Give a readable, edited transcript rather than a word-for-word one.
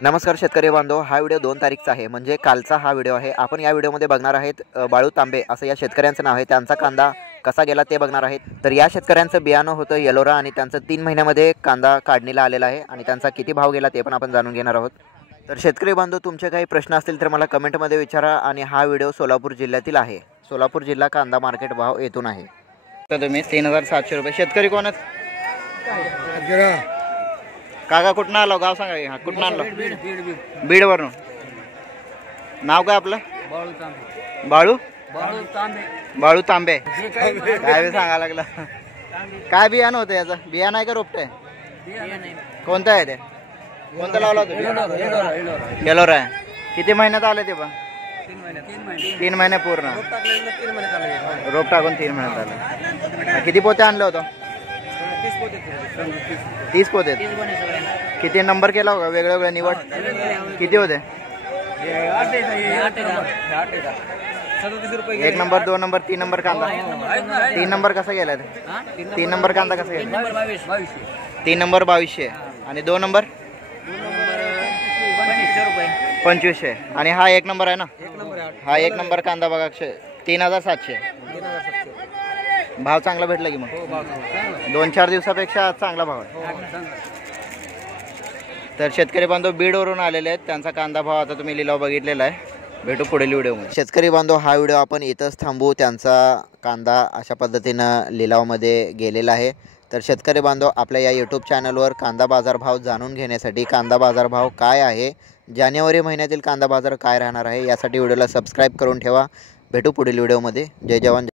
नमस्कार शेतकरी बांधव, हा व्हिडिओ 2 तारीखचा आहे, म्हणजे कालचा हा व्हिडिओ आहे। आपण या व्हिडिओमध्ये बघणार आहेत बाळू तांबे असं या शेतकऱ्यांचं नाव आहे। त्यांचा कांदा कसा गेला ते बघणार आहेत। तर या शेतकऱ्यांचं बियाणं होतं येलोरा आणि त्यांचं 3 महिन्यामध्ये कांदा काढणीला आलेला आहे आणि त्यांचा किती भाव गेला ते पण आपण जाणून घेणार आहोत। तर शेतकरी बांधव, तुमचे काही प्रश्न असतील तर मला कमेंटमध्ये विचारा। आणि हा व्हिडिओ सोलापूर जिल्ह्यातील आहे। सोलापूर जिल्हा कांदा मार्केट भाव येथून आहे। तर तुम्ही 3700 रुपये। शेतकरी कोण आहेत काका? कुठनं आलो? गाव सांगा की। हा, कुठनं आलो? बीडवरून। नाव काय आपलं? बाळू तांबे। काय बी सांगा लागला। काय बियाणं होतं याचं? बियाणं आहे का रोपटे? कोणतं आहे ते? कोणतं लावला तुम्ही? येलोरा आहे। किती महिन्यात आले ते? पण 3 महिने पूर्ण। रोप टाकून 3 महिन्यात आले। किती पोते आणलं होतं? 30 पोते। किती नंबर केला होता? वेगळे वेगळे निवड किती होते? 1 नंबर, 2 नंबर, 3 नंबर कांदा। 3 नंबर कसा गेला? 3 नंबर कांदा कसा गेला? 3 नंबर 2200 आणि 2 नंबर 2500 आणि हा 1 नंबर आहे ना? हा 1 नंबर कांदा बघा 3700। भाव चांगला भेटला की मग? 2-4 दिवसापेक्षा चांगला भाव आहे। तर शेतकरी बांधव बीडवरून आलेले आहेत, त्यांचा कांदा भाव आता तुम्ही लिलाव बघितलेला आहे। भेटू पुढील व्हिडिओमध्ये। शेतकरी बांधव, हा व्हिडिओ आपण इथंच थांबवू। त्यांचा कांदा अशा पद्धतीनं लिलावमध्ये गेलेला आहे। तर शेतकरी बांधव, आपल्या या यूट्यूब चॅनलवर कांदा बाजार भाव जाणून घेण्यासाठी कांदा बाजार भाव काय आहे, जानेवारी महिन्यातील कांदा बाजार काय राहणार आहे, यासाठी व्हिडिओला सबस्क्राईब करून ठेवा। भेटू पुढील व्हिडिओमध्ये। जय जवान।